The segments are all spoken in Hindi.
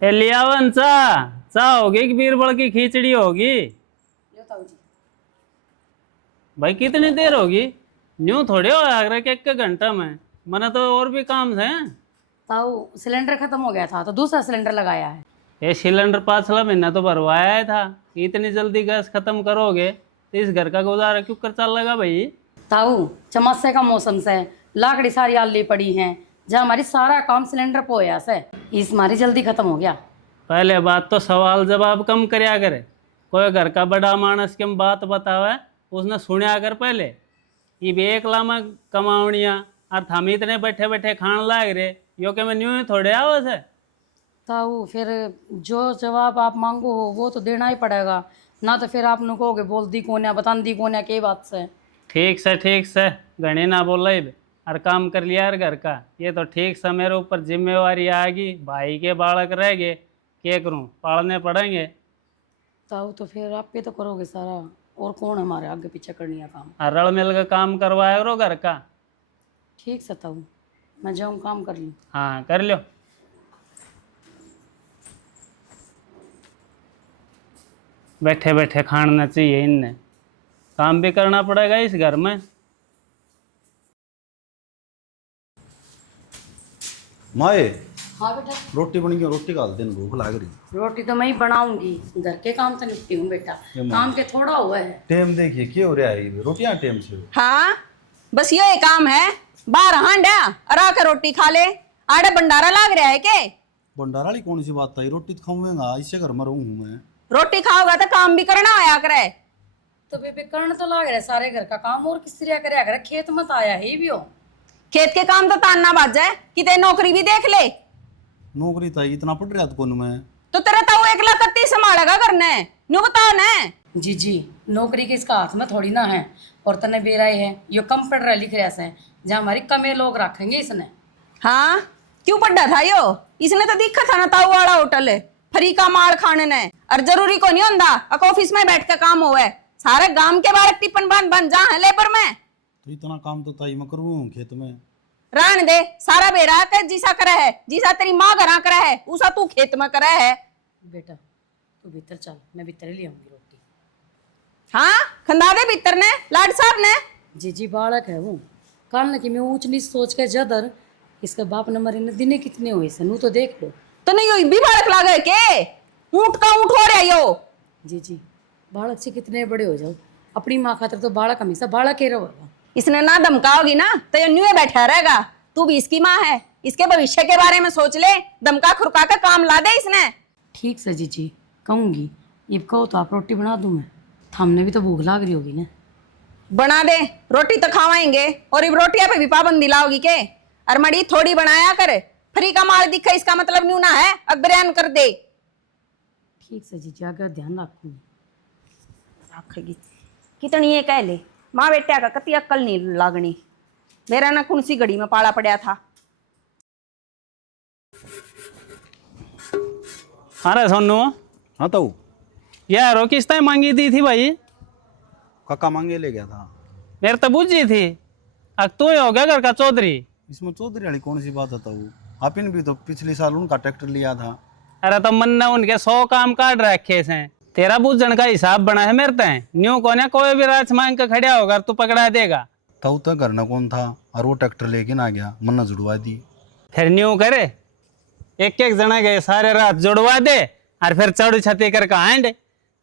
ए लियावन चा होगी कि बीरबल की खिचड़ी होगी? भाई कितनी देर होगी? न्यू थोड़े हो आगरा के एक घंटा में। मना तो और भी काम है। ताऊ सिलेंडर खत्म हो गया था तो दूसरा सिलेंडर लगाया है। ये सिलेंडर 5 महीना तो भरवाया ही था। इतनी जल्दी गैस खत्म करोगे तो इस घर का गुजारा क्यों कर चल लगा भाई? ताऊ चमत्से का मौसम से लाकड़ी सारी आली पड़ी हैं, जहाँ हमारी सारा काम सिलेंडर पे होया से इस मारी जल्दी खत्म हो गया। पहले बात तो सवाल जवाब कम करया करे। कोई घर का बड़ा मानस के बात बतावे उसने सुनया कर पहले। ये भी एक लामा कमावनिया और हम इतने बैठे बैठे खान लाग रहे यो के मैं न्यू ही थोड़े आवस है। ताऊ फिर जो जवाब आप मांगो हो वो तो देना ही पड़ेगा, ना तो फिर आप कहोगे बोल दी कौन है बता दी कौन है के बात से। ठीक से घने ना बोल रही और काम कर लिया यार घर का। ये तो ठीक से मेरे ऊपर जिम्मेवारी आएगी, भाई के बालक रह गए क्या करूँ, पालने पड़ेंगे। ताऊ तो फिर आप पे तो करोगे सारा, और कौन हमारे आगे पीछे करनी है काम। और रल मिल के काम करवाए करो घर का। ठीक से ताऊ मैं जाऊँ काम कर लूँ। हाँ कर लो। बैठे बैठे खाना चाहिए इनने, काम भी करना पड़ेगा इस घर में। माए हाँ बेटा। रोटी बनी गई, रोटी खाल दिन भूख लाग रही। रोटी तो मैं ही बनाऊंगी, घर के काम तो निपटी हूँ बेटा, काम के थोड़ा हुआ है। टाइम देखिए क्या हो रहा है, ये रोटियां टाइम से। हाँ बस ये काम है, बाहर हांडा और आकर रोटी खा ले। आड़े भंडारा लाग रहा है के? भंडारा वाली कौन सी बात आई, रोटी तो खाऊंगा, इससे घर में रहूं हूं मैं। रोटी खाओगा तो काम भी करना आया करे। तो बेबे कर्ण तो लाग रहा है सारे घर का काम, और किस तरह करे अगर खेत मत आया ही भी हो। खेत के काम तो तानना बाज जाए, किते नौकरी भी देख ले। नौकरी था इतना पढ़ रहा था कौन मैं। तो तेरा ताऊ 1,31,000 संभालेगा करने नु बताओ ने। जी नौकरी के इसका हाथ में थोड़ी ना है, और तने बेराई है यो कंप्यूटर लिख रहा है जहाँ हमारी कमे लोग रखेंगे इसने। हाँ क्यों पढ़ा था यो? इसने तो दिखा था ना ताऊ वाला होटल है फ्री का माल खाने ने, और जरूरी को नहीं होता अक ऑफिस में बैठ के काम होवे। सारे गांव के बाहर टिपन बन जा है लेबर में। तो इतना काम तो ताई मैं करूँ खेत में। रहने दे, सारा बेरा के जीसा करे है, जीसा तेरी माँ घरा करे है उसा तू खेत में करे है। बेटा तू भीतर चल, मैं भीतर ले आऊंगी रोटी। हाँ खंदा दे भीतर ने लाड साहब ने। जी बालक है वो, कल न कि मैं ऊंच नीच सोच के जदर इसके बाप ने मरे ने दिने कितने हुए से नू तो देख लो। तो नहीं यो भी बालक लागे के? ऊंट का ऊंट हो रहा यो। जी बालक से कितने बड़े हो जाओ, अपनी माँ खातर तो बालक हमेशा बालक ही रहेगा। इसने ना धमकाओगी ना तो ये न्यूए बैठा रहेगा। तू भी इसकी माँ है, इसके भविष्य के बारे में सोच ले। धमका खुरका का काम ला दे इसने। ठीक से जी कहूंगी, ये कहो तो आप रोटी बना दूं मैं, हमने भी तो भूख लाग रही होगी ना। बना दे, रोटी तो खावाएंगे, और इब रोटियां पे भी पाबंदी लाओगी के? और मड़ी थोड़ी बनाया कर, फ्री का माल दिखे इसका मतलब न्यू ना है अग्रहण कर दे। ठीक से जी आगे ध्यान रखूंगी। रखेगी कितनी ये कह ले, माँ बेटा का कति अक्ल नहीं लागनी। मेरा ना कौन सी घड़ी में पाला पड़ा था। अरे सोनू, हाँ ताऊ यार किस्त मांगी थी भाई? काका मांगे ले गया था। मेरे तो बुझी थी। अब तू ही हो गया घर का चौधरी। इसमें चौधरी वाली कौन सी बात है ताऊ, आप इन भी तो पिछले साल उनका ट्रैक्टर लिया था। अरे तो मन ने उनके 100 काम काट रखे से, तेरा बुझन का हिसाब बना है मेरे तय। न्यू कोने कोई भी राज मांग के खड़ा होगा तू पकड़ा देगा। ताऊ तो घर ना कौन था और वो ट्रैक्टर लेके ना गया, मन्ना जुड़वा दी। फिर न्यू करे, एक जना गए सारे रात जुड़वा दे और फिर चढ़ छती कर हांड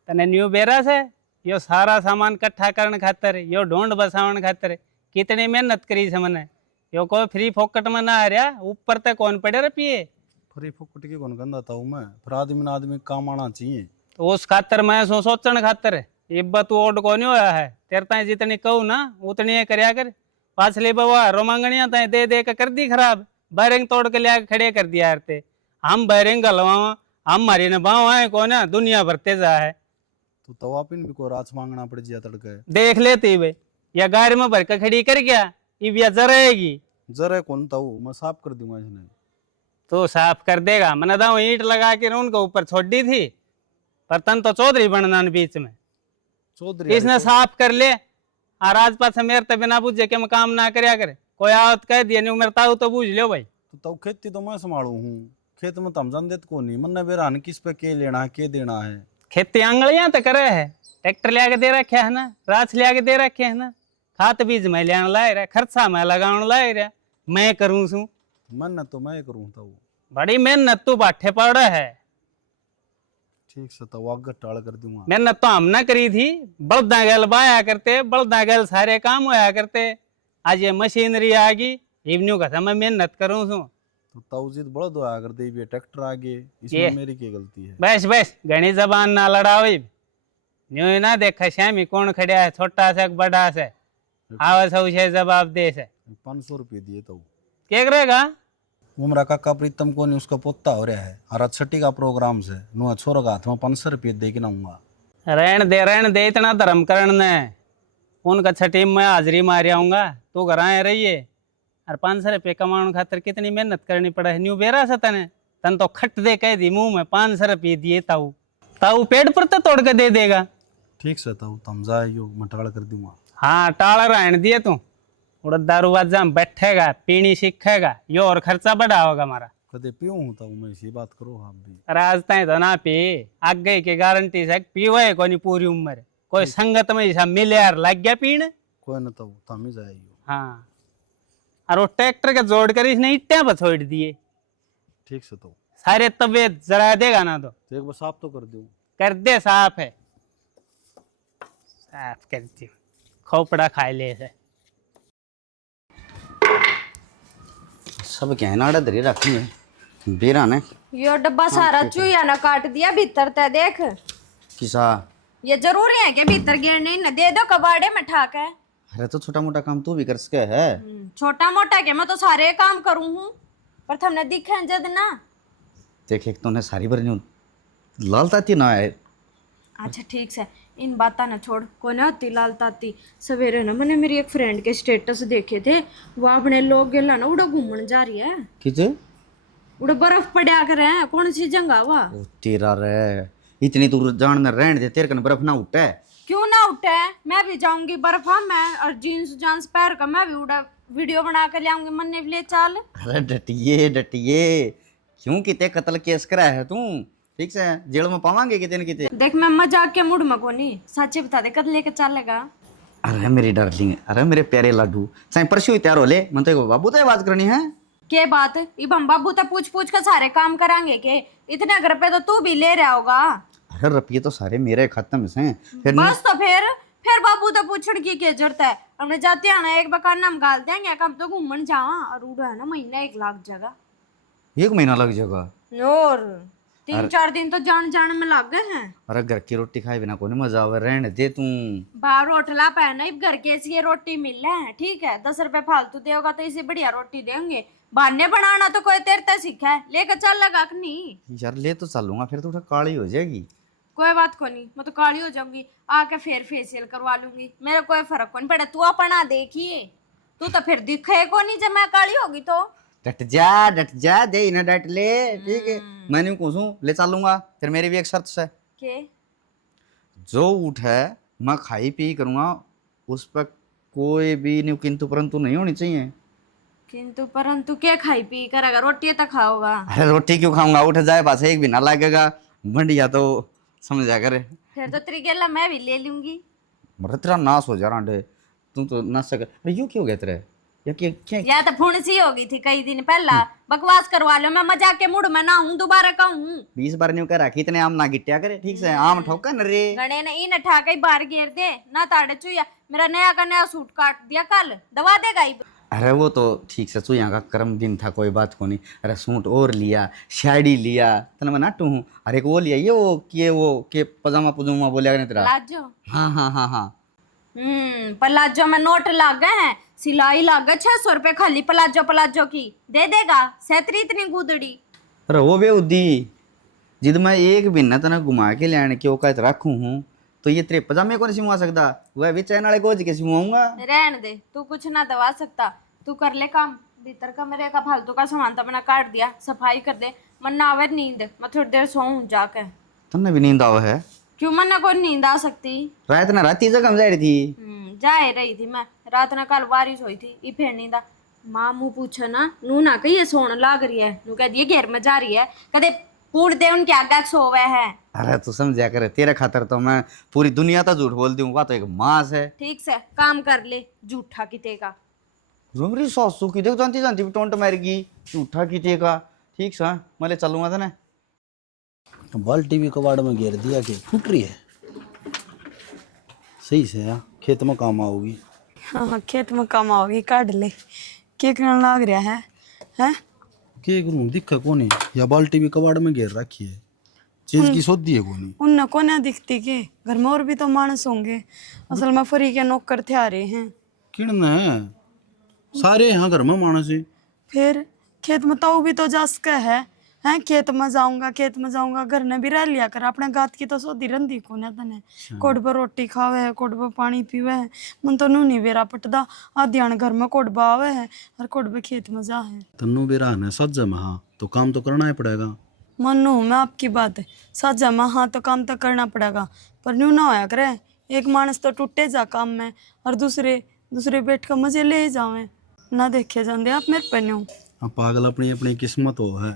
तने न्यू बेरा से यो सारा सामान इकट्ठा करने खातर, यो ढूंढ बसावन खातर कितनी मेहनत करी से मने। यो कोई फ्री फोकट में ना आ रहा, ऊपर तक कौन पड़े रुपये। फ्री फोकट के कौन कहता ताऊ मैं, फिर आदमी ना आदमी काम आना चाहिए। तो उस खातर मैं सोचने खातर इब्बा तू ओड को नहीं होया है। तेरे ताई जितनी कहू ना उतनी करया कर। पाछली बवा रोमांगनिया ताई दे दे के कर दी खराब, बैरिंग तोड़ के लिया खड़े कर दिया यार ते। हम बैरिंग गलवा हम मारी ने बाव है कौन है दुनिया भरते जा है। तो तवा पिन भी को रात मांगना पड़ जिया तड़के देख लेती भाई, या गाड़ी में भर के खड़ी कर गया इब या जरेगी। जरा कौन ताऊ, मैं साफ कर दूंगा इसने। तो साफ कर देगा, मैंने दाऊ ईंट लगा के उनके ऊपर छोड़ दी थी, पर तन तो चौधरी बनना बीच में। चौधरी इसने साफ कर ले और आज पास मेरे तो बिना बुझे के मैं काम ना करया करे। कोई आवत कह दिया नहीं मेरे ताऊ तो बूझ लो भाई। तो ताऊ खेती तो मैं संभालू हूँ। खेत में तम जान देत को नहीं मन बेरान किस पे के लेना है के देना है। खेती आंगलियां तो करे है, ट्रैक्टर लिया के दे रखे है ना, राछ लिया के दे रखे है ना, खाद बीज मैं लिया लाए रहा, खर्चा मैं लगाने लाए रहा, मैं करूँ सू मन तो मैं करूँ तो बड़ी मेहनत तू बाठे पड़ा है। ठीक से तो आगे टाल कर दूंगा। मेहनत तो हम ना करी थी, बलदा गैल बाया करते, बलदा गैल सारे काम होया करते, आज ये मशीनरी आ गई, इवन्यू का समय मेहनत करूँ सू। तो ताऊजीत बड़ा दो आकर दे भी ट्रैक्टर आगे, ये। इसमें मेरी क्या गलती है। बस बस घनी जबान ना लड़ाओ, न्यू ना देखा श्यामी कौन खड़ा है, छोटा से बड़ा से, आवाज से जवाब दे से। 500 रुपये दिए तो क्या करेगा? उमरा काका प्रीतम को नहीं उसका पोता हो रहा है और छठी का प्रोग्राम से नुआ छोरा का हाथ में 500 रुपये दे के नाऊंगा। रहन दे इतना धर्म करण ने, उनका छठी में हाजिरी मार आऊंगा, तू घर आए रहिए और 500 रुपये कमाने खातिर कितनी मेहनत करनी पड़ा है। न्यू बेरा से तन तो खट दे कह दी मुंह में 500 रुपये दिए ताऊ ताऊ पेड़ पर तो तोड़ के दे देगा। ठीक से ताऊ तम जाइयो मैं टाल कर दूंगा। हाँ टाल रहने दिए तू, उड़ दारूबाजा में बैठेगा पीनी सीखेगा, यो और खर्चा बढ़ा होगा हमारा। कदे पियो हूँ ताऊ मैं इसी बात करो आप भी। अरे आज तक तो ना पी, आगे की गारंटी से पीवे को नहीं पूरी उम्र, कोई संगत में ऐसा मिले यार लग गया पीने। कोई ना ताऊ तम ही जाइयो। हाँ और वो ट्रैक्टर के जोड़ कर इसने इट्टा पर छोड़ दिए, ठीक से ताऊ सारे तबे जरा देगा ना तो एक बार साफ तो कर दूं। कर दे, साफ है, साफ करती खोपड़ा खा ले से। सब क्या है नाड़ा धरी रखी है बेरा ने। यो डब्बा सारा चूया ना काट दिया भीतर ते देख। किसा ये जरूरी है कि भीतर गिरने न दे दो कबाड़े में ठाक है। अरे तो छोटा मोटा काम तू भी कर सके है। छोटा मोटा के मैं तो सारे काम करूँ हूँ, पर थमने दिखे जद ना। देख एक तो ने सारी भर न्यू लालता थी ना है। अच्छा ठीक है, इन बाता ना छोड़, को ना होती लाल ताती। सवेरे ना मैंने मेरी एक फ्रेंड के स्टेटस देखे थे, वो अपने लोग गेला ना उड़ा घूमने जा रही है। किजे उड़ा बर्फ पड़ा कर है, कौन सी जगह हुआ? ओ तेरा रे इतनी दूर जान न रहने दे, तेरे कन बर्फ ना उठे। क्यों ना उठे, मैं भी जाऊंगी बर्फ में, और जीन्स जान्स पहन कर मैं भी उड़ा वीडियो बना कर ले आऊंगी। मन ने ले चाल। अरे डटिए डटिए, क्यों किते कत्ल केस करा है तू? ठीक से जेल में पावांगे किते न किते। देख मैं मजाक के मूड में कोनी, सच्चे बता दे कद लेके चलेगा? अरे मेरी डार्लिंग, अरे मेरे प्यारे लाडू, चाहे परसों ही तैयार हो ले। मन तो बाबू तो आवाज करनी है। के बात इब हम बाबू तो पूछ पूछ कर सारे काम करांगे के? इतने घर पे तो तू भी ले रहा होगा। अरे रुपये तो सारे मेरे खत्म से फिर बस तो फिर बाबू तो पूछने की क्या जरूरत है? हमने जाते आना एक बकार नाम गाल देंगे, हम तो घूमन जावा। और उड़ा है ना महीना 1 लाख जगह, 1 महीना लग जाएगा। और 3-4 दिन तो जान में लग गए हैं। अरे घर की रोटी खाए बिना कोई मजा आवे, रहने दे तू। बाहर होटला पे ना इब घर के ये रोटी मिल रहा है, ठीक है? 10 रुपए फालतू देगा तो इसे बढ़िया रोटी देंगे। बहाने बनाना तो कोई तेरे तक सीखा है, लेकर चल लगा कि नहीं? यार ले तो चलूंगा, फिर तो थोड़ा काली हो जाएगी। कोई बात को नहीं, मैं तो काली हो जाऊंगी, आके फिर फेशियल करवा लूंगी, मेरा कोई फर्क को नहीं पड़ा। तू अपना देखिए, तू तो फिर दिखे को नहीं जब मैं काली होगी तो। डट जा दे ना डट ले, ठीक है? मैं नहीं पूछूं ले चलूंगा। फिर मेरी भी एक शर्त है के जो उठ है मैं खाई पी करूंगा, उस पर कोई भी नहीं किंतु परंतु नहीं होनी चाहिए। किंतु परंतु क्या खाई पी करेगा? रोटी तो खाओगा। अरे रोटी क्यों खाऊंगा, उठ जाए पास एक भी ना लगेगा बढ़िया तो समझा करे। फिर तो त्रिगेला मैं भी ले लूंगी। मतलब तेरा नाश हो जा रहा, तू तो नाश कर। अरे यूं क्यों गया तेरे या क्या? या तो फुणसी हो गई थी कई दिन पहला, बकवास करवा लो। मैं मजाक के मूड में ना हूँ, दोबारा कहूँ 20 बार न्यू कह कितने आम ना गिट्टिया करे, ठीक से आम ठोका न रे। गणे ने इन ठा के बाहर घेर दे ना ताड़े चुया। मेरा नया का नया सूट काट दिया, कल दवा देगा ही। अरे वो तो ठीक से चुया का कर्म दिन था, कोई बात को नहीं। अरे सूट और लिया, साड़ी लिया, तना मैं नाटू हूँ। अरे वो लिया ये वो के पजामा पुजामा बोलिया तेरा। प्लाजो? हाँ। प्लाजो में नोट लाग गए हैं, सिलाई लाग गए 600 रुपए खाली प्लाजो की। दे देगा सैतरी इतनी गुदड़ी। अरे वो बेउदी जिद मैं एक भी ना तना घुमा के लेने की औकात रखूं हूँ, तो ये तेरे पजामे को नहीं सिमवा सकता, वह भी चैन वाले गोज के सिमवाऊंगा। रहने दे, तू कुछ ना दबा सकता। तू कर ले काम भीतर का, मेरे का फालतू का सामान तो मैंने काट दिया, सफाई कर दे। मन ना आवे नींद, मैं थोड़ी देर सोऊं जाके। तुमने भी नींद आवा है? क्यों मन ना कोई नींद आ सकती? रात ना राती जगह जा रही थी। जा रही थी मैं रात ना, कल बारिश हुई थी, ई फिर नींद आ। मां मुँह पूछो ना नू ना कहिए सोन लाग रही है, नू कह दिए घेर में जा रही है, कदे पूर दे उनके आगे सोवे है। अरे तू समझा करे, तेरे खातर तो मैं पूरी दुनिया तो झूठ बोल दूँ, तो एक मास है। ठीक से काम कर ले, झूठा किते का। मेरी सासू की देख जानती जानती भी टोंट मारेगी, झूठा की का। ठीक सा मैं ले चलूंगा था ना। बाल्टी भी कबाड़ में घेर दिया कि फूट रही है। सही से यार, खेत में काम आओगी। हाँ खेत में काम आओगी, काट ले। क्या करने लाग रहा है हैं? के करूं, दिखा कोनी या बाल्टी भी कबाड़ में घेर रखी है, चीज की सोधी है कोनी। उन को ना दिखती के घर में और भी तो मानस होंगे, असल में फ्री के नौकर थे आ रहे हैं। किन है सारे यहाँ घर में मानस है। फिर खेत में ताऊ भी तो जा सका है हैं? खेत में जाऊंगा घर ने भी रह लिया कर, अपने गात की तो सोधी रंधी को ना तने। कोड पर रोटी खावे है, कोड पर पानी पीवे है, मन तो नूनी बेरा पटदा आध्यान घर में कोड आवे है और कोड पे खेत में जा है। तन्नू भी रहना सज में, हाँ तो काम तो करना ही पड़ेगा। मानो मैं आपकी बात है, साझा में हाँ तो काम तो करना पड़ेगा, पर न्यू ना होया करे। एक मानस तो टूटे जा काम में और दूसरे बैठ कर मजे ले जावे ना, देखे जाते आप मेरे पे न्यू। अब पागल अपनी अपनी किस्मत हो है।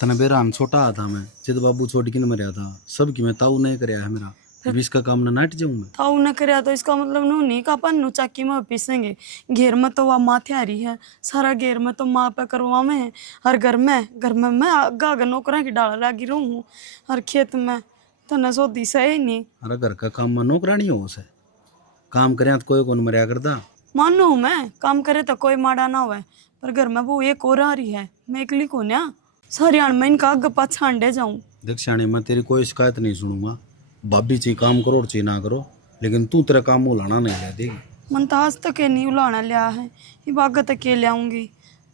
तने बेरा हम छोटा था मैं, जिद बाबू छोड़ के मरिया था, सबकी मैं ताऊ नहीं कराया है मेरा, अब इसका काम ना नाट जाऊं मैं। ताऊ न करे तो इसका मतलब नू नहीं का अपन नू चाकी में पीसेंगे। घेर में तो वह माथे आ रही है, सारा घेर में तो माँ पे करवा में है, और घर में मैं आगा नौकरा की डाल लागी रहूं हूँ, और खेत में तने सोधी से ही नहीं। अरे घर का काम में नौकरानी हो से, काम करे तो कोई कौन मरिया करता। मानू मैं काम करे तो कोई माड़ा ना हुआ, पर घर में वो एक और आ रही है, मैं एकली को ना सारी आन में इनका आगे पाछा अंडे जाऊं। देख श्याणी, मैं तेरी कोई शिकायत नहीं सुनूंगा, भाभी चाहिए काम करो और चाहिए ना करो, लेकिन तू तेरा काम उलाना नहीं ले देगी। मन तो आज तक नहीं उलाना लिया है, ये आगे तक के लियाऊंगी,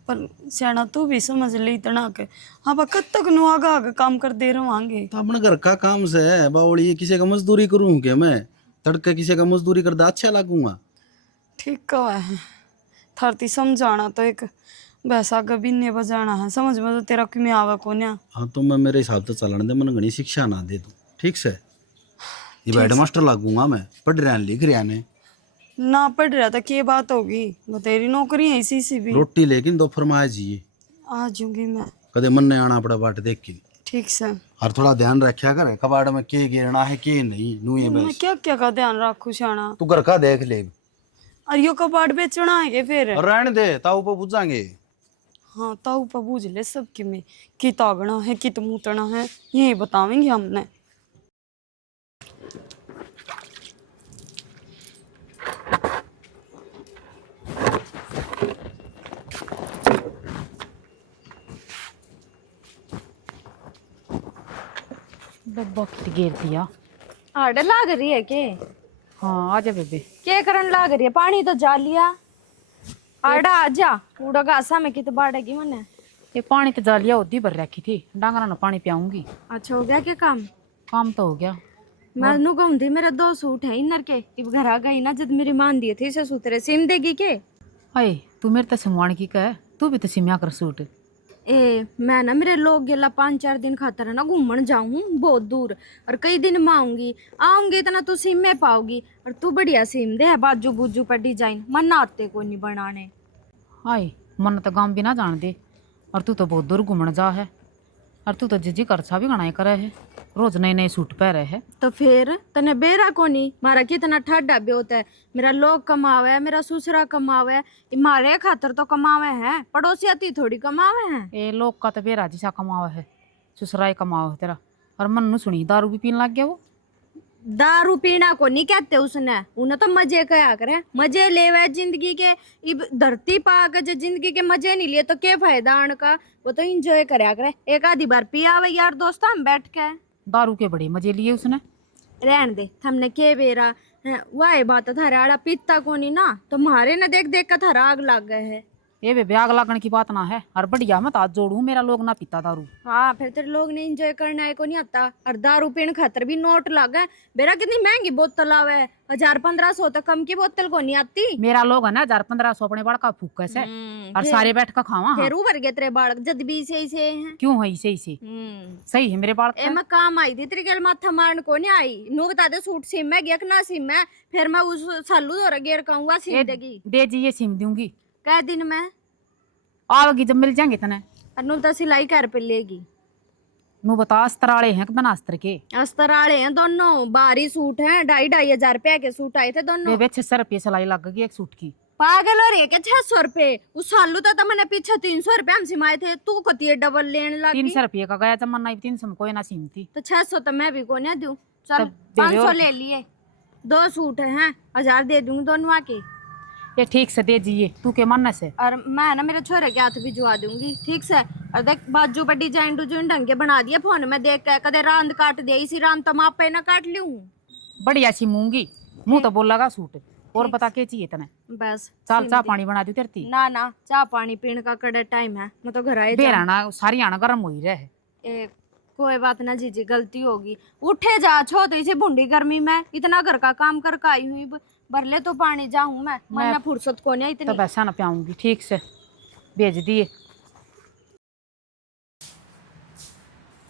पर सियाना तू भी समझ ले इतना के अब कब तक नु आगा आगे काम कर दे रहांगे। तो अपने घर का काम से है बावड़ी, ये किसी का मजदूरी करूँ क्या मैं? तड़के किसी का मजदूरी करदा अच्छा लगूंगा? ठीक कहा है, थारती समझाना तो एक वैसा कभी नहीं बजाना है, समझ में तो तेरा क्यों आवा को ना। हाँ तो मैं मेरे हिसाब से चलन दे, मन घनी शिक्षा ना दे तू, ठीक से? ये हेड मास्टर लागूंगा मैं, पढ़ रहा लिख रहा ने ना पढ़ रहा था क्या बात होगी, वो तेरी नौकरी है इसी से भी। रोटी लेकिन दोपहर में आ जाइए, आ जाऊंगी मैं। कदे मन नहीं आना पड़ा बाट देख के। ठीक से और थोड़ा ध्यान रखा कर कबाड़ में के गिरना है के नहीं, नू ये मैं बस क्या क्या का ध्यान रखू शाना। तू घर का देख ले। और यो कबाड़ बेचना है के फिर? रहने दे, ताऊ पे पूछांगे। हाँ ताऊ पर बूझ ले सबकी में की तागना है की तमूतना है, यही बतावेंगे हमने। वक्त गिर दिया। आड़ लाग रही है के? हाँ आ जा बेबे। क्या करन लाग रही है? पानी तो जा लिया, आड़ा आ जा, कूड़ा गासा में कित बाड़ेगी मने। ये पानी तो जालिया उदी भर रखी थी, डांगरा ना पानी पियाऊंगी। अच्छा हो गया क्या काम? काम तो हो गया। मैं नु कहूं थी मेरे 2 सूट है इनर के, इब घर आ गई ना जब मेरी मान दिए थे इसे सूतरे सिम देगी के? अरे तू मेरे तो सिमवान की कह, तू भी तो सिमिया कर सूट। ए मैं ना मेरे लोग गेला 5-4 दिन खातर है ना घूमन जाऊं बहुत दूर, और कई दिन में आऊंगी तो ना तू सिम में पाओगी, और तू बढ़िया सिम दे है बाजू बूजू पर डिजाइन, मन ना आते को नहीं बनाने। हाय मन तो गांव भी ना जान दे, और तू तो बहुत दूर घूमन जा है, और तू तो जिजी खर्चा भी गणाए करे है, रोज नए नए सूट पहरे है। तो फिर तने बेरा कोनी मारा कितना ठाडा भी होता है, मेरा लोग कमावे है, मेरा ससुरा कमावे है, मारे खातर तो कमावे है, पड़ोसी आती थोड़ी कमावे है। ए लोग का तो बेरा जिसा कमावा है, ससुराई कमावा है तेरा। और मन नु सुनी दारू भी पीने लग गया वो। दारू पीना को नहीं कहते उसने, उन्हें तो मजे कया करे, मजे लेवे जिंदगी के। इब धरती पा के जो जिंदगी के मजे नहीं लिए तो क्या फायदा आने का, वो तो इंजॉय करया करे, एक आधी बार पिया आवे यार दोस्त हम बैठ के। दारू के बड़े मजे लिए उसने। रहन दे, हमने के बेरा वाह बात थारे आड़ा पीता को नहीं ना, तो मारे न देख देख कर थारा आग लग गए है। ये बे आग लागण की बात ना है, और बढ़िया मत आज जोड़ू, मेरा लोग ना पीता दारू। हाँ फिर तेरे लोग ने एंजॉय करना है को नहीं आता, और दारू पीने खातर भी नोट लगा। बेरा कितनी महंगी बोतल आवे, 1000-1500 तो कम की बोतल को नहीं आती। मेरा लोग है ना 1000-1500 अपने बड़का फूक से, और सारे बैठ कर खावा। फिर उबर गए तेरे बालक जद भी से हैं। क्यों है इसे इसे सही है मेरे बाल। ए मैं काम आई थी तेरे के माथा मारन को नहीं आई, नू बता दे सूट सिम है गया ना सिम है, फिर मैं उस सालू और गेर कहूंगा सिम देगी। दे जी ये सिम दूंगी। कै दिन में? आओगी जब मिल जाएंगे तने। अनु तो सिलाई कर पे लेगी। नु बता अस्तर वाले हैं कि बिना अस्तर के? अस्तर वाले हैं दोनों, बाहरी सूट हैं, 2,500 रुपया के सूट आए थे दोनों। बेबे 600 रुपये सिलाई लग गई एक सूट की। पागल हो रही है क्या? 600 रुपए उस सालू तो मैंने पीछे 300 रुपया हम सिमाए थे, तू कती है डबल लेने लगी। 300 रुपये का गया जमाना, 300 में कोई ना सीमती। तो 600 तो मैं भी कोने दूं। चल तब बेबे 500 और- ले लिए, 2 सूट हैं, 1000 दे दूंगी दोनों आके। ये ठीक से दे दिए तू के मन से। और मैं ना मेरे छोरे के हाथ भी जुआ दूंगी, ठीक से। और देख बाजू पर डिजाइन डुजाइन ढंग के बना दिए फोन में देख के, कदे रांद काट दे, इसी रांद तो मापे ना काट लूं। बढ़िया सी मूंगी, मुंह तो बोलागा सूट। और बता के चाहिए तने? बस चाल चाह पानी बना दी तेरती। ना ना चाह पानी पीने का कड़ा टाइम है, मैं तो घर आए जाऊं। बेराना सारी आना गर्म हो ही रहे। ए, कोई बात ना जीजी, गलती होगी। उठे जा छो तो इसे भुंडी गर्मी में इतना घर का काम कर आई हुई, भरले तो पानी जाऊं मैं मैं- फुर्सत को नहीं तो इतनी। वैसा ना प्याऊंगी, ठीक से भेज दिए।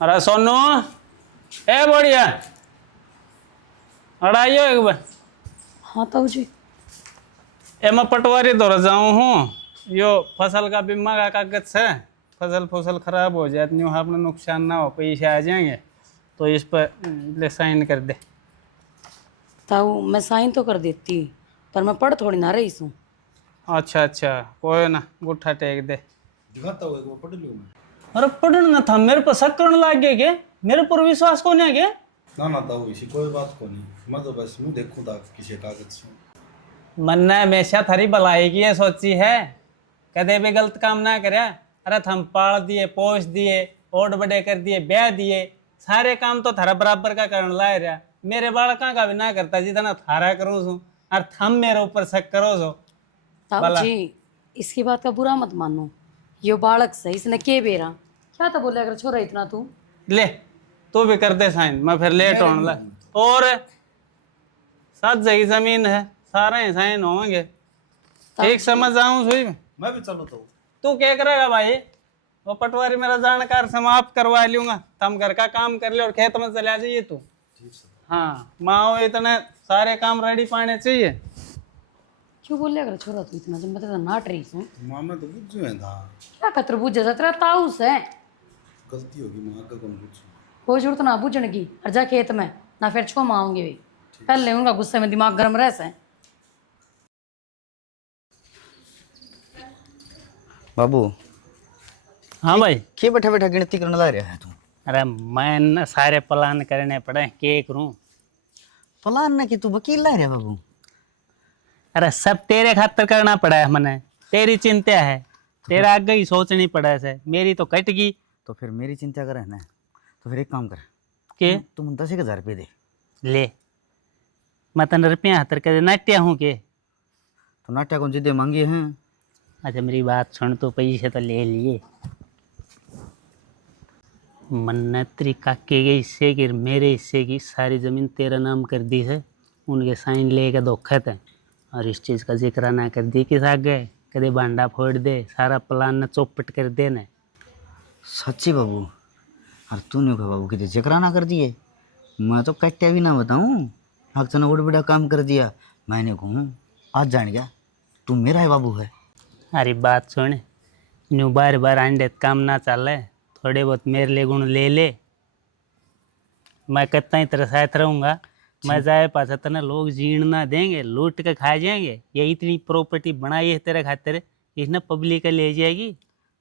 अरे सोनू, ए बढ़िया, अड़ाइयो एक बार। हाँ ताऊ जी। ए मैं पटवारी दौड़ जाऊँ हूँ, यो फसल का बीमा का कागज से फसल खराब हो जाए तो अपना नुकसान ना हो, पैसे आ जाएंगे, तो इस पर ले साइन कर दे। ताऊ मैं साइन तो कर देती, पर मैं पढ़ थोड़ी ना रही हूँ। अच्छा अच्छा, कोई ना, गुट्ठा टेक दे। दिखाता हूँ एक बार पढ़ लूँ मैं। अरे पढ़ना था, मेरे पर शक करने लग गए के? मेरे पर विश्वास को नहीं है? ना ना ताऊ इसी कोई बात को नहीं, मैं तो बस मुँह देखूँ था किसी कागज से। मन ने हमेशा थारी भलाई की ये सोची है, कदे भी गलत काम ना करे। अरे हम पाल दिए, पोष दिए, ओड बड़े कर दिए, ब्याह दिए, सारे काम तो थारा बराबर का करने लाए रहा। मेरे बालका का भी ना करता जितना थारा करो सो, और थम मेरे ऊपर शक करो सो। ताऊ जी इसकी बात का बुरा मत मानो, यो बालक से इसने के बेरा क्या तो बोले अगर छोरा इतना तू। ले तू भी कर दे साइन, मैं फिर लेट होने लग। और 7 जगह जमीन है, सारे ही साइन होंगे। ठीक समझ जाऊं सुई में? मैं भी चलो तो। तू क्या करेगा भाई? वो पटवारी मेरा जानकार समाप्त करवा लूंगा, तुम घर का काम कर ले और खेत में चला जाइए तू। हाँ माओ इतने सारे काम रेडी पाने चाहिए। क्यों बोले अगर छोरा तू इतना, जब मैं तो नाट रही हूँ। माँ मैं तो बुझ गया था, क्या कतर बुझे जा तेरा ताऊ से? गलती होगी माँ का कौन बुझ। कोई जरूरत ना बुझने की, और जा खेत में ना फिर छो माओगे भी, पहले उनका गुस्से में दिमाग गर्म रह से। बाबू हाँ भाई। के बैठा बैठा गिनती करने लग रहा है तू? अरे मैं न सारे प्लान करने पड़े, के करूं? प्लान ना कि तू वकील ला रहा बाबू? अरे सब तेरे खातर करना पड़ा है, मैंने तेरी चिंता है, तेरा आगे ही सोचनी पड़ा है, मेरी तो कट गई। तो फिर मेरी चिंता करे ना, तो फिर एक काम कर के तुम 10,000 रुपये दे। ले मैं तन रुपया हाथ कर नाट्या हूँ के? तो नाट्या कौन जिद्दे मांगी हैं? अच्छा मेरी बात सुन, तो पैसे तो ले लिए, मन्ना तेरी काके के हिस्से की मेरे हिस्से की सारी ज़मीन तेरा नाम कर दी है, उनके साइन लेके धोखत है, और इस चीज़ का जिक्र ना कर दी किस आगे, कदे बांडा फोड़ दे, सारा प्लान न चौपट कर देना। सच्ची बाबू? और तूने कहा बाबू कि जिक्र ना कर दिए? मैं तो कट्या भी ना बताऊँ, हक ने बड़ा बड़ा काम कर दिया। मैंने कहूँ आज जान गया तू मेरा है बाबू है। अरे बात सुन, न्यू बार बार अंडे काम ना चले, थोड़े बहुत मेरे लिए गुण ले ले, मैं कितना ही तरसात रहूँगा। मैं जाए पास तना लोग जीण ना देंगे, लूट के खा जाएंगे। ये इतनी प्रॉपर्टी बनाई है तेरे खातिर, इसने पब्लिक ले जाएगी।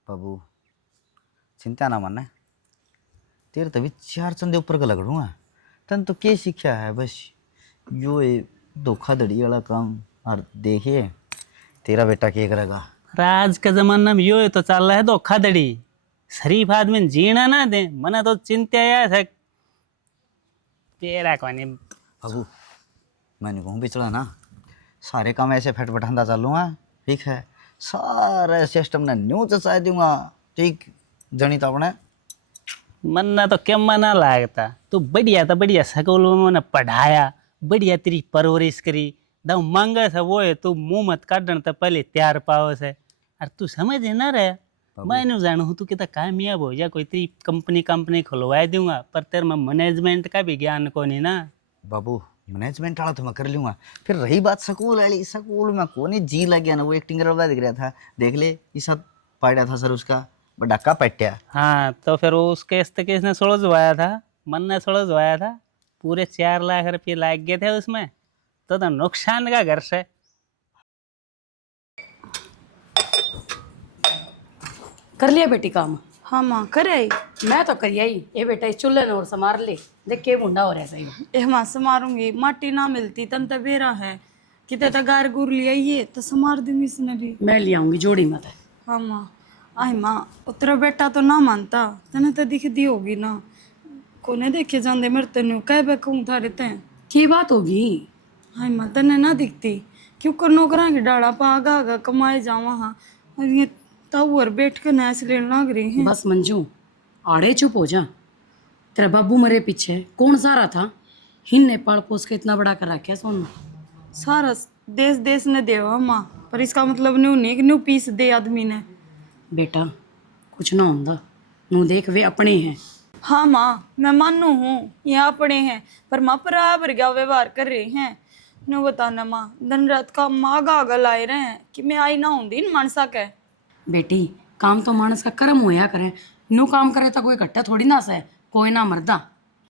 बाबू चिंता ना मानना, तेरे तभी 4 चंदे ऊपर का लग दूँगा। तन तो क्या सीखा है बस यो ये धोखाधड़ी वाला काम। और देखिए तेरा बेटा क्या करेगा। राज का जमाना में यो है तो चल रहा है धोखाधड़ी, शरीफ आदमी जीना ना दे, मना तो चिंता है तेरा कौन। बाबू मैंने कहूँ पिछड़ा ना सारे काम ऐसे फटफटांदा चलूँगा, ठीक है? सारे सिस्टम ने न्यू चसा दूंगा, ठीक जनी तो अपने मन्ना तो क्या मना लागता, तू बढ़िया तो बढ़िया स्कूल में मैंने पढ़ाया, बढ़िया तेरी परवरिश करी, दम मांगा से वो है, तू मुंह मत काटन तो पहले तैयार पाओ से। और तू समझ ना रहा, मैं नहीं जानू हूँ तू कितना कामयाब हो जा, कोई तेरी कंपनी खुलवा दूंगा, पर तेरे में मैनेजमेंट का भी ज्ञान को नहीं ना। बाबू मैनेजमेंट वाला तो मैं कर लूँगा। फिर रही बात स्कूल वाली, स्कूल में कौन जी लग गया ना, वो एक्टिंग करवा दिख रहा था, देख ले ये सब पाड़ा था सर उसका बड़ा का पट्या। हाँ तो फिर वो उसके इस्त किसने सुलझवाया था, मन ने सुलझवाया था। पूरे 4 लाख रुपये लाग गए थे उसमें, तो नुकसान का घर से। कर लिया बेटी काम? हाँ माँ करे आई। मैं तो करिया ही। ये बेटा इस चूल्हे ने और समार ले, देख के मुंडा हो रहा है सही। ए माँ समारूंगी, माटी ना मिलती तन तो बेरा है किते तो गार गुर लिया ये तो समार दूंगी इसने भी। मैं ले आऊंगी, जोड़ी मत। हाँ माँ। आई माँ तेरा बेटा तो ना मानता, तने तो दिख दी होगी ना, कोने देखे जाते मेरे तेन कह बेकूं था रहते हैं। की बात होगी? हाय माँ तने ना दिखती क्यों कर नौकरा की डाला पा आगा आगा कमाए जावा। हाँ और ये तब और बैठ कर नैस लेने लग रही हैं। बस मंजू आड़े चुप हो जा। तेरा बाबू मरे पीछे कौन सारा था? हिन ने पाल पोस के इतना बड़ा कर रखा है सोना। सारा देश देश ने देवा माँ, पर इसका मतलब न्यू नहीं कि न्यू पीस दे आदमी ने। बेटा कुछ ना होंदा, नू देख वे अपने हैं। हाँ माँ मैं मानू हूँ ये अपने हैं, पर माँ बराबर क्या व्यवहार कर रहे हैं। नो बताना माँ, दिन रात का माँ आगा लाए रहे हैं कि मैं आई ना हूँ इन मानसा के। बेटी काम तो मानस का कर्म होया करे, नू काम करे तो कोई इकट्ठा थोड़ी ना से, कोई ना मरदा।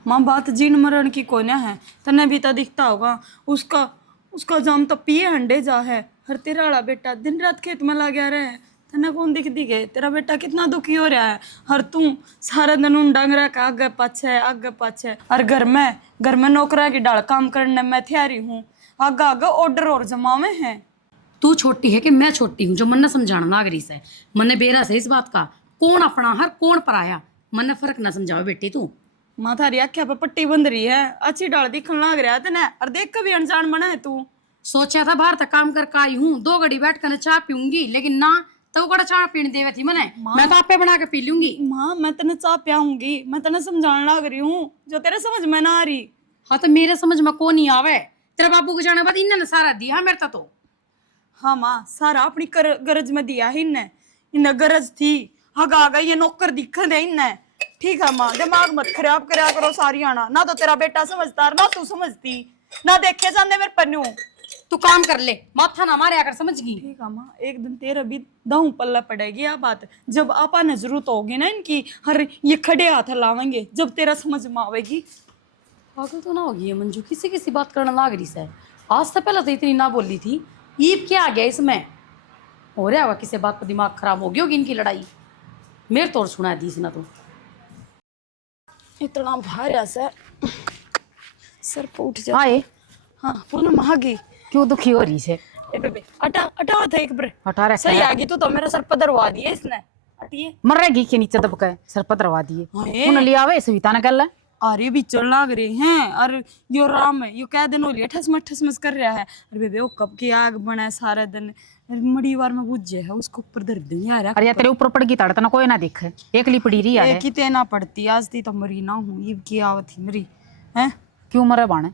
माँ बात जीन मरण की कोने है, तने भी तो दिखता होगा उसका उसका जाम तो पिए हंडे जा है। हर तेरा वाला बेटा दिन रात खेत में लगा रहे हैं, तने कौन दिख गए? तेरा बेटा कितना दुखी हो रहा है। हर तू सारा दिन उन डांगरा का आगे पाछे। और घर में नौकरा की डाल काम करने में तैयारी हूँ, आगे आगे ऑर्डर और जमावे हैं। तू छोटी है कि मैं छोटी हूँ जो मन समझाना नाग रही से? मन बेरा से इस बात का कौन अपना हर कौन पराया, मन फर्क ना समझाओ बेटी तू। माँ थारी आख्या पर पट्टी बंद रही है, अच्छी डाल दिखने लग रहा है तने, और देख कभी अनजान बना है तू। सोचा था बाहर तक काम कर आई हूँ, 2 घड़ी बैठ कर चाय पीऊंगी, लेकिन ना तो कड़ा चाय पीने देवे थी मने। मैं तो आपे बना के पी लूंगी। माँ मैं तने चाह पियाऊंगी, मैं तने समझाने लग रही हूँ जो तेरे समझ में ना आ रही। हाँ तो मेरे समझ में कौन नहीं आवे? तेरे बाबू के जाने बाद इन्होंने सारा दिया मेरे तो। हाँ माँ सारा अपनी गरज में दिया है इन्हें गरज थी, आगा आगा ये नौकर दिख दे इन्हें। ठीक है माँ दिमाग मत खराब कराया करो सारी आना, ना तो तेरा बेटा समझता ना तू समझती, ना देखे जाने मेरे पन्नू। तू काम कर ले, माथा ना मारे आकर समझ गई। ठीक है माँ एक दिन तेरा भी दाऊ पल्ला पड़ेगी आ बात, जब आपा ने जरूरत होगी ना इनकी, हर ये खड़े हाथ लावेंगे जब तेरा समझ में आवेगी। पागल तो ना होगी ये मंजू, किसी किसी बात करना लाग रही से। आज से पहले तो इतनी ना बोली थी, ईब क्या आ गया इसमें? हो रहा होगा किसी बात पर दिमाग खराब हो गई होगी इनकी लड़ाई। मेरे तो और सुना दी इसने तो। इतना भारी से सर पे उठ जा। आए हाँ पूनम महागी क्यों दुखी हो रही से? ए बेबे हटा हटा था एक बार। हटा रखा सही है। आ गई तो मेरा सर पदरवा दिया इसने, हटिए। मरेगी के नीचे दबके सर पर दरवा दिए। हाय। उन लिया वे सविता ने गल है। अरे भी चल लग रहे हैं, और यो राम है यो कह दिन हो लिया ठसमस कर रहा है। अरे बेबे वो कब की आग बना है सारा दिन, मड़ी बार में बुझे है उसको ऊपर धर दूं यार। अरे यार तेरे ऊपर पड़ गई तड़तना कोई ना देखे, एकली पड़ी रही है। किते ना पड़ती आज थी तो मरी ना हूँ, ये की आवत थी मरी है। क्यों मरे बाणे?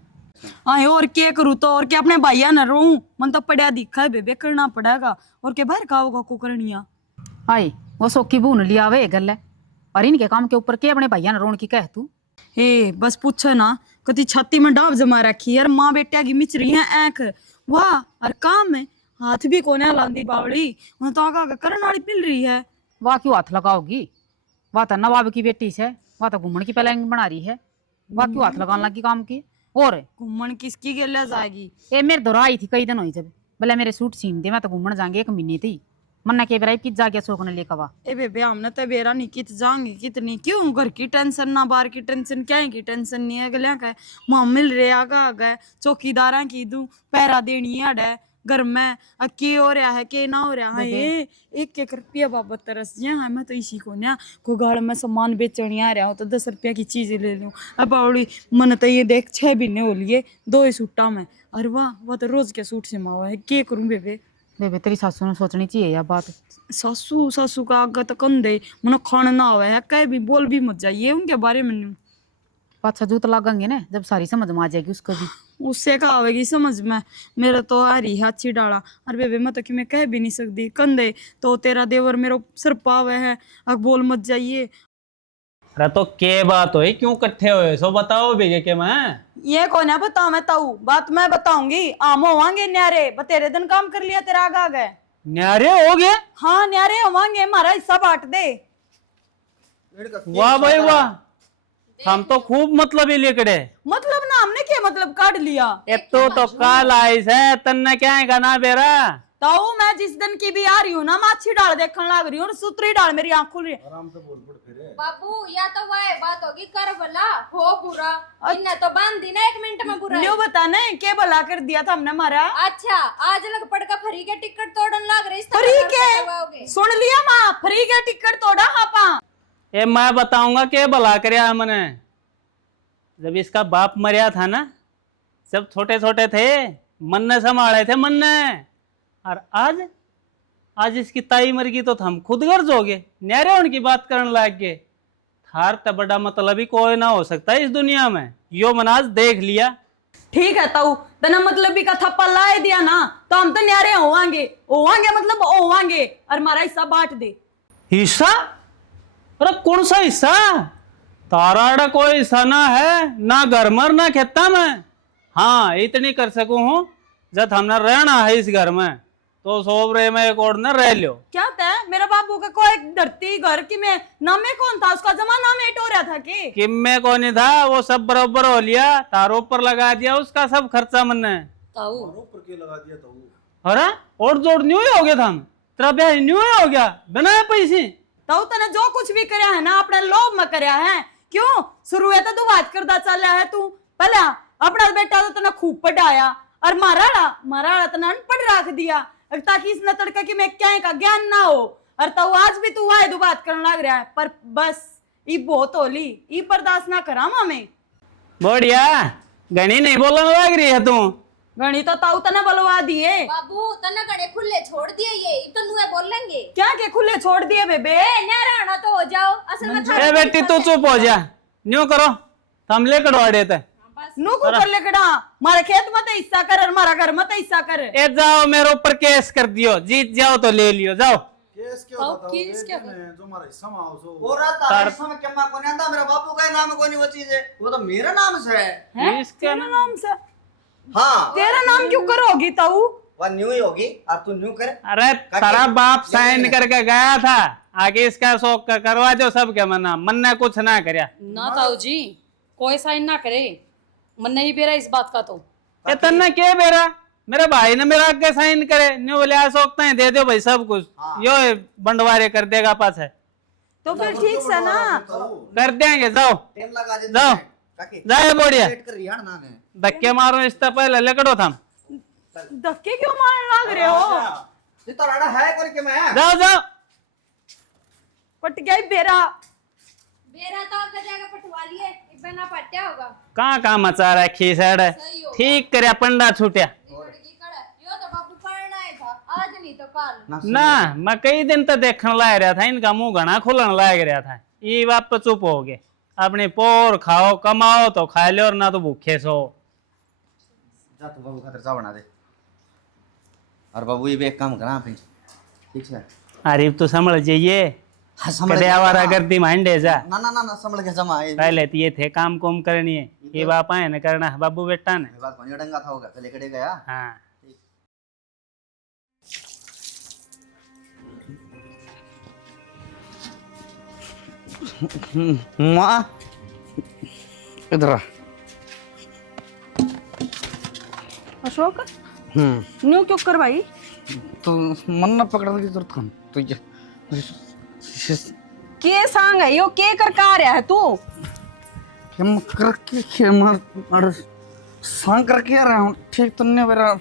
हाँ और क्या करूँ तो, और क्या अपने भाइया न रहूं, मन तो पड़ा दिखा है बेबे करना पड़ेगा, और क्या बाहर का होगा को करनिया। आई वो सोकी बून लिया वे गल है, और इनके काम के ऊपर के अपने भैया ने रोन की कह तू। हे बस पूछे ना, कति छाती में डाब जमा रखी यार, माँ बेटिया की मिच रही है ऐख वाह, और काम है हाथ भी कोने लांदी बावड़ी, उन्हें तो आगा करने वाली मिल रही है। वाह क्यों हाथ लगाओगी? वाह तो नवाब की बेटी से, वाह तो घूमन की प्लानिंग बना रही है, वाह क्यों हाथ लगाने लगी काम की? और घूमन किसकी गेलिया जाएगी? ये मेरे दौरा आई थी कई दिन हुई जब, बोले मेरे सूट सीन दे, मैं तो घूमन जाएंगे 1 महीने थी, मन्ना के बेरा की जाके सोखने ले कवा। ए बेबे हमने तो बेरा नहीं कित जाएंगे कितनी, क्यों घर की टेंशन ना बाहर की टेंशन, क्या है की टेंशन नहीं है गलिया का, वहां मिल रहे आगा आगा चौकीदारा की दू पैरा देनी है अड़े घर में, के हो रहा है के ना हो रहा है। ये 1-1 रुपया बाबत तरस है, मैं तो इसी को ना को गाड़ में सामान बेचने आ रहा हूँ तो 10 रुपया की चीज ले लूँ। अब बावड़ी मन तो ये देख 6 महीने हो लिए 2 ही सूटा में, अरे वाह वह तो रोज के सूट से मावा है, क्या करूँ बेबे? बेबे तेरी सासू ने सोचनी चाहिए यार बात। सासू का आगे तो कंधे मनो खाना ना हुआ है, कह भी बोल भी मत जाइए उनके बारे में। पाछा जूत लागेंगे ना जब सारी समझ में आ जाएगी उसको भी, उससे का आवेगी समझ में। मेरा तो आ रही है अच्छी डाला, और बेबे मैं तो कि मैं कह भी नहीं सकती, कंधे तो तेरा देवर मेरा सर पावे है, अब बोल मत जाइए। अरे तो के बात हुई, क्यों इकट्ठे हुए सो बताओ भी के मैं। ये कौन है बता, मैं ताऊ बात मैं बताऊंगी, आम होवांगे न्यारे बतेरे दिन काम कर लिया तेरा आगा गए। न्यारे हो गए? हाँ न्यारे होवांगे, हमारा हिस्सा बांट दे। वाह भाई वाह, हम तो खूब मतलब ही लेकड़े। मतलब ना हमने क्या मतलब काट लिया। एक तो काल आइस है, तन्ने क्या है गाना बेरा। ताऊ मैं जिस दिन की भी आ रही हूँ ना, माछी डाल देखने लग रही हूँ, सूत्री डाल मेरी आंख खुल रही है। बाबू या तो वह बात होगी कर भला हो बुरा, इन्हें तो बांध दी ना 1 मिनट में बुरा। लियो बता ना क्या भला कर दिया था हमने हमारा। अच्छा आज लग पड़ का फ्री के टिकट तोड़न लग रही। फ्री के सुन लिया माँ, फ्री के टिकट तोड़ा हापा। ए मैं बताऊंगा के भला करया हमने। जब इसका बाप मरिया था ना, जब छोटे छोटे थे, मन ने संभाले थे मन ने। और आज इसकी ताई मर गई तो हम खुद गर्ज हो गए, न्यारे उनकी बात करने लग गए। थार तो बड़ा मतलब ही कोई ना हो सकता इस दुनिया में, यो मनाज देख लिया। ठीक है ताऊ, तना मतलब भी का थप्पा लाए दिया ना, तो हम तो न्यारे होवांगे मतलब होवांगे, और हमारा हिस्सा बांट दे। हिस्सा? अरे कौन सा हिस्सा? तारा कोई हिस्सा ना है, ना घर मर ना खेता में। हाँ इतनी कर सकूं हूँ, जब हमने रहना है इस घर में तो सोबरे में एक और न रह लियो। क्या था मेरा बाबू का कोई धरती घर की में नामे कौन था, उसका जमाना मेट हो रहा था कि किम्मे को नहीं था, वो सब बराबर हो लिया, तारों पर लगा दिया उसका सब खर्चा मैंने। अरे और जोड़ न्यू ही हो गया था, तेरा ब्याह न्यू ही हो गया बिना पैसे। ताऊ तने जो कुछ भी करया है ना अपने लोभ में करया है। क्यों शुरू है तो बात करता चला है तू, पहला अपना बेटा तो तने खूब पढ़ाया, और मारा तने अनपढ़ रख दिया, ताकि इस नतड़ का कि मैं क्या का ज्ञान ना हो। और तो आज भी तू वायदू बात करने लग रहा है, पर बस ये बहुत होली, ये बर्दाश्त ना करा हमें। बढ़िया गणी नहीं बोलने लग रही है तू। गणी तो ताऊ तने बोलवा दिए। बाबू तना गड़े खुले छोड़ दिए, ये तो नुए बोलेंगे क्या के खुले छोड़ दिए बेबे। न्यारा तो हो जाओ, असल में ए बेटी तू चुप हो जा, न्यू करो हम ले कड़वा देते। नु को कर लेकड़ा, मारे खेत मत हिस्सा कर और मारा घर मत हिस्सा कर। ए जाओ मेरे ऊपर केस कर दियो, जीत जाओ तो ले लियो, जाओ। केस क्या होता है जो हमारा हिस्सा में आओ सो हो रहा था हिस्सा में क्या को नहीं आंदा, मेरा बापू का नाम को नहीं वो चीज है, वो तो मेरे नाम से है। इसका तेरा नाम से? हाँ तेरा नाम क्यों करोगी ताऊ? वह न्यू ही होगी, अब तू न्यू करे। अरे तारा बाप साइन करके गया था, आगे इसका शौक का करवा दो सब क्या मना, मन ने कुछ ना करया ना ताऊ जी कोई साइन ना करे, मन नहीं बेरा इस बात का। तो तन्ने के बेरा, मेरे भाई ने मेरा आगे साइन करे, न्यू बोले सोचते हैं दे दो भाई सब कुछ, यो बंटवारे कर देगा पास है तो फिर ठीक से ना कर देंगे। जाओ टेम लगा दे जाओ जाए बढ़िया, वेट कर रही है ना ने धक्के मारो इससे पहले लकड़ो था। धक्के क्यों मारने लग रहे हो? ये तो राडा है कोई के मैं जाओ जाओ पट गया ही बेरा। बेरा तो आगे जाकर पटवा लिए, इतना पट्या होगा। कहाँ कहाँ मचा रखी सैड, ठीक करया पंडा छूटिया यो तो बाबू पढ़ना है था, आज नहीं तो कल ना। मैं कई दिन तक देखने लाग रहा था, इनका मुंह घना खुलन लाग रहा था, ये बात तो चुप हो गए। अपने पोर खाओ कमाओ तो खा लो, और ना तो भूखे सो। जा तू बाबू खातिर चाह बना दे, और बाबू ये भी एक काम करा फिर ठीक है। अरे तो समझ जाइए, हाँ समझ कदे आवारा गर्दी मांडे जा। ना ना ना ना समझ गया जमा ये पहले तो ये थे काम कुम करनी है, ये बाप आए न करना है, बाबू बेटा ने। बात कोनी डंगा था होगा चले कड़े गया। हाँ माँ इधर आ। अशोक न्यू क्यों कर भाई? तो मन ना पकड़ने की जरूरत कौन तो ये के सांग है यो, के कर का रहा है तू? हम करके खेमर और सांग करके आ रहा हूँ, ठीक तुमने मेरा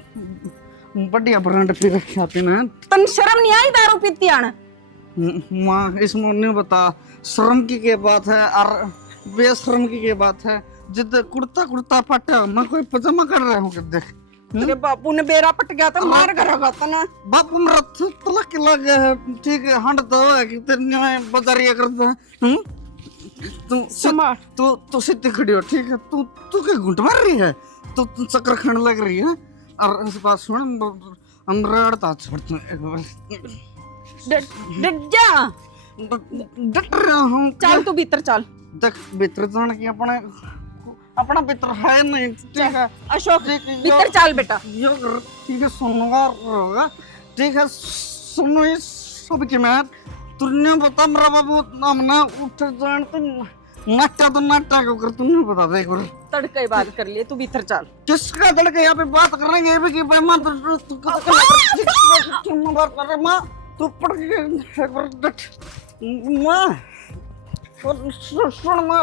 बढ़िया ब्रांड पी रखे आते ना। तन शर्म नहीं आई दारू पीती आना? माँ इसमें नहीं बता शर्म की बात है और बेशर्म की बात है। जिद कुर्ता कुर्ता पटा मैं कोई पजामा कर रहा हूँ कि देख तेरे बापू ने बेरा पट गया तो मार करेगा तना। बापू मेरा तलक लग गया है, ठीक है हंड तो है कि तेरे बाजारिया करता है। तू सीधी खड़ी हो ठीक है, तू क्या घुट मार रही है, तू चक्कर खाने लग रही है। और इस बात सुन हम रड़ता छोड़ते हैं एक बार डट जा, डट रहा हूँ। चल तू भीतर चल। देख भीतर जाने की अपना भीतर है नहीं ठीक है। अशोक भीतर चल बेटा। ठीक है सुनूंगा होगा ठीक है सुनो ये सब की मैं तुन्ने बता मेरा बाबू नामना उठ जान तो नाटा तो नाटा क्यों कर तुन्ने बता दे कर तड़के बात कर लिए तू भीतर चल। किसका तड़के यहाँ पे बात कर रहे हैं कि भाई मां तू बात कर रहे मां तू पड़ गई मां सुन मां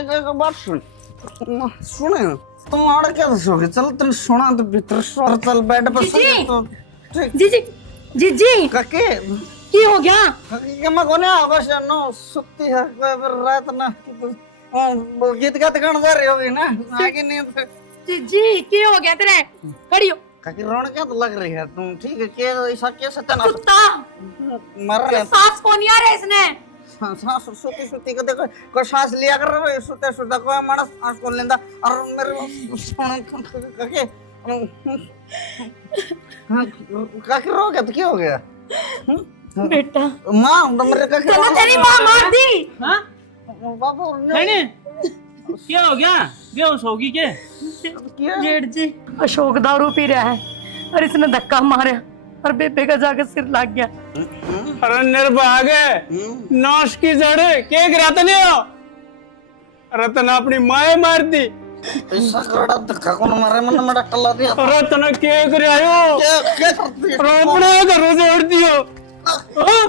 एक बात सुन सुने तुम आड़ क्या दसोगे चल तुम सुना तो भीतर स्वर चल बेड पर जी जी जी जी काके की हो गया? काके मैं कोने बस नो सुत्ती है फिर रात ना गीत गाते गाना जा रही होगी ना आगे नहीं तो जी जी की हो गया तेरे? खड़ी हो। काकी रोन क्या तो लग रही है तुम ठीक है क्या ऐसा क्या सत्यानाश कुत्ता मर रहे सांस कौन नहीं आ रहा है इसने? सांस सुती सुती को देखो कोई सांस लिया कर रहे सुते सुते कोई मानस सांस को लेंदा और मेरे सोने काके काकी रो गया तो क्या हो गया बेटा मां तो मेरे काकी चलो तेरी मां मार दी। हाँ बाबू नहीं क्या हो गया? बेहोश होगी के? जेठ जी अशोक दारू पी रहा है और इसने धक्का मारा और बेबे का जाकर सिर लग गया। अरे निर्भाग है नाश की जड़ के गिराते नहीं हो? रतन अपनी माए मार दी। ऐसा करड़ा धक्का कौन मारे मन में टल्ला दिया रतन के करायो क्या करती है अपने घरों से उड़ दियो। हाँ?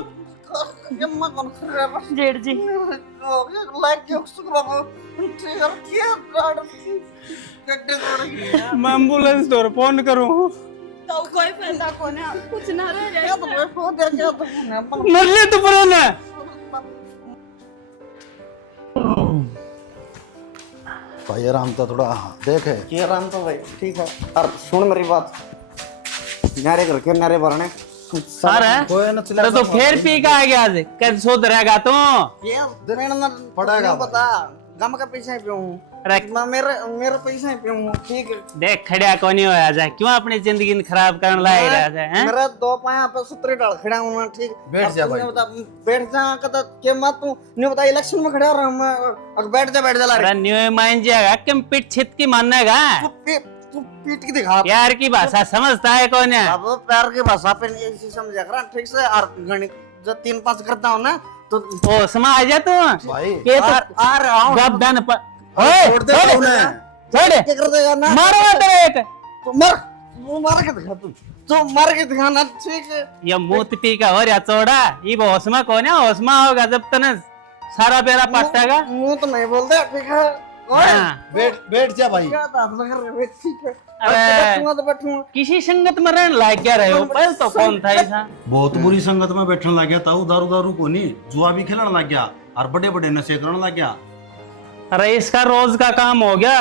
यम्मा कौन कर रहा है जेठ जी लाइक के उसको बाबू ट्रिगर किया राड गड्ढे तोड़ मैं एम्बुलेंस तो फोन करूं तो कोई फायदा कोने कुछ ना रह जाए। क्या तो हो गया क्या तो मर ले तो पर ना भाई आराम था थोड़ा देख है ये राम तो भाई ठीक है और सुन मेरी बात नारे करके नारे भरने सर है कोई ना चला तो फिर पी का आ गया आज कैसे सोच रहेगा तू? ये दिन ना पड़ेगा पता गम का पैसा ही पियूं अरे मैं मेरे पैसा ही पियूं ठीक है देख खड़िया को नहीं होया जाए क्यों अपनी जिंदगी खराब करने लायक रहा जाए हैं? मेरा दो पाया पे सुतरी डाल खड़ा हूं मैं ठीक बैठ जा भाई। बैठ जा कदा के मत तू नहीं बता इलेक्शन में खड़ा रहा मैं अब बैठ जा ला अरे न्यू माइंड जाएगा कि पीठ छित की माननेगा तू पीट के दिखा प्यार की भाषा समझता है कौन है? अब प्यार की भाषा पे नहीं ऐसी समझा कर ठीक से और गणित जो 3-5 करता हूं ना तो ओ समझ आ जा तू भाई ये आ रहा हूं गप दन पर ओए छोड़ दे छोड़ उन्हें छोड़ क्या कर देगा ना मारो तेरे एक तू मार के दिखा तू मार के दिखा ना ठीक है ये मूत पी का हो रहा चौड़ा ये होशमा कौन है? होशमा होगा जब तक सारा बेरा पट्टेगा। मुंह तो नहीं बोलते ठीक है ओए हाँ। बैठ जा भाई क्या बात कर रहे हो ठीक है अरे बैठूंगा तो बैठूंगा किसी संगत में रहने लायक क्या रहे हो? पहले तो कौन था ऐसा? बहुत बुरी संगत में बैठने लग गया था दारू दारू को नहीं जुआ भी खेलने लग गया और बड़े बड़े नशे करने लग गया। अरे इसका रोज का काम हो गया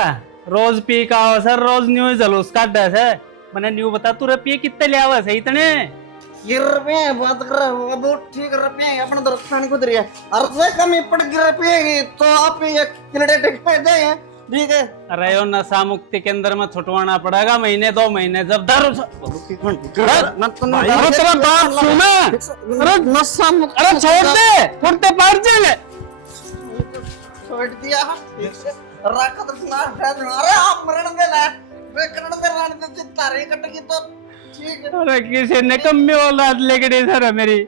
रोज पी का हो सर रोज न्यू जलूस का डस है मैंने न्यू बता तू रुपये कितने ले आवा सही इतने ये रुपये बात कर रहे हो बहुत ठीक रुपये अपने तो रखने को दे और से कमी पड़ गई रुपये तो आप ये किलड़े दिखाई दे ठीक है अरे यो नशा मुक्ति केंद्र में छुटवाना पड़ेगा महीने 2 महीने जब दारू अरे तेरा बात सुना अरे नशा मुक्त अरे छोड़ दे फुटते पार चले छोड़ दिया रखा तो सुना अरे आप मरण दे ना वे करण दे रान दे चित्ता रे कटकी तो ठीक है अरे किसी ने कम्मी औलाद लेके दे सर मेरी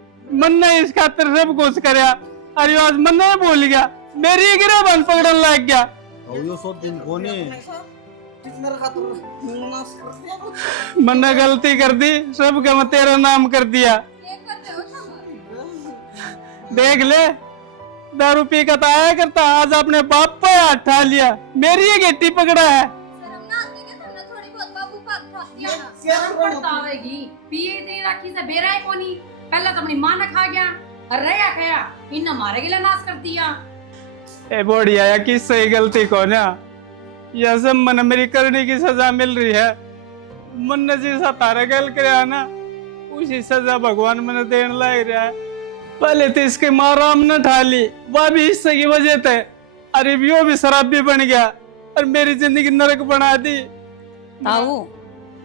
मन ने इस खातिर सब कुछ करया अरे आज मन ने भूल गया मेरी गिरे बन पकड़न लग गया यो सो दिन कोनी मेरे खातिर मैंने गलती कर दी सब का मैं तेरा नाम कर दिया देख ले दारू पी का तो आया करता आज अपने बाप पे हाथ उठा लिया मेरी ये गेटी पकड़ा है पिए इतनी राखी से बेरा है कोनी पहले तो अपनी मां ने खा गया और रहा खाया इन हमारे गिला नाश कर दिया। ए बोड़ी आया किस सही गलती कौन है यह सब मन मेरी करने की सजा मिल रही है मन ने जैसा तारा गल कर ना उसी सजा भगवान मैंने देने लग रहा है पहले तो इसके माँ राम ने ठा ली वह भी इससे की वजह थे अरे वो भी शराब भी बन गया और मेरी जिंदगी नरक बना दी। ताऊ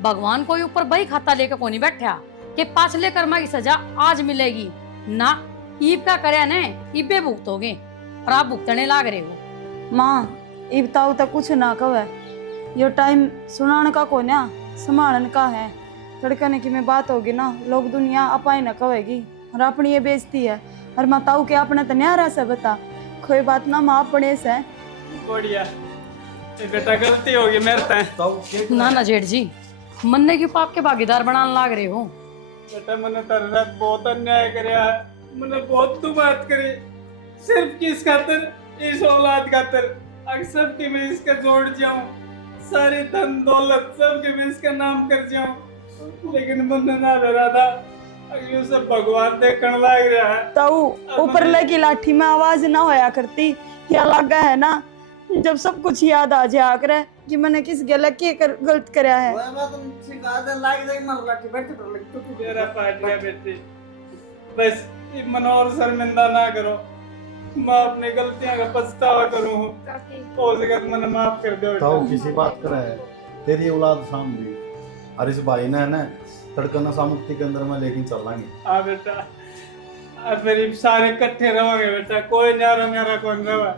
भगवान कोई ऊपर बही खाता लेकर कोनी बैठा कि पाछले कर्मा की सजा आज मिलेगी ना ईब का करे ने ईबे भुगतोगे और आप भुगतने लाग रहे हो। माँ इब ताऊ तक कुछ ना कहे यो टाइम सुनाने का कोन्या संभालन का है तड़कने की में बात होगी ना, लोग दुनिया अपाई न कहेगी और अपनी ये बेइज्जती है। और मैं ताऊ के अपने तो न्यारा से बता, कोई बात ना माँ अपने से। बढ़िया, ये बेटा गलती होगी मेरे से। ताऊ ना ना जेठ जी, मन्ने क्यों पाप के भागीदार बनाने लाग रहे हो? बेटा मैंने तेरे साथ बहुत अन्याय कराया है, मैंने बहुत तू बात करी, सिर्फ किस खातिर, इस औलाद खातिर। अगर सबके मैं इसका जोड़ जाऊं, सारी धन दौलत सबके मैं इसका नाम कर जाऊं, लेकिन मैंने ना डरा था। अगर ये सब भगवान देखने लग रहा है। ताऊ ऊपर लगी लाठी में आवाज ना होया करती, या लगा है ना जब सब कुछ याद आ जाया करे कि मैंने किस गलत के गलत कराया है। मेरा पार्टनर बेटे, बस ये मन और शर्मिंदा ना करो, मैं अपनी गलतियां का पछतावा करूं, हो सके तो मैंने माफ कर दो। ताऊ किसी बात कर है, तेरी औलाद सामने और इस भाई ने है ना तड़कना सामुक्ति के अंदर में लेकिन चल लाएंगे। हाँ बेटा, और फिर सारे इकट्ठे रहोगे बेटा, कोई न्यारा न्यारा कौन रहा।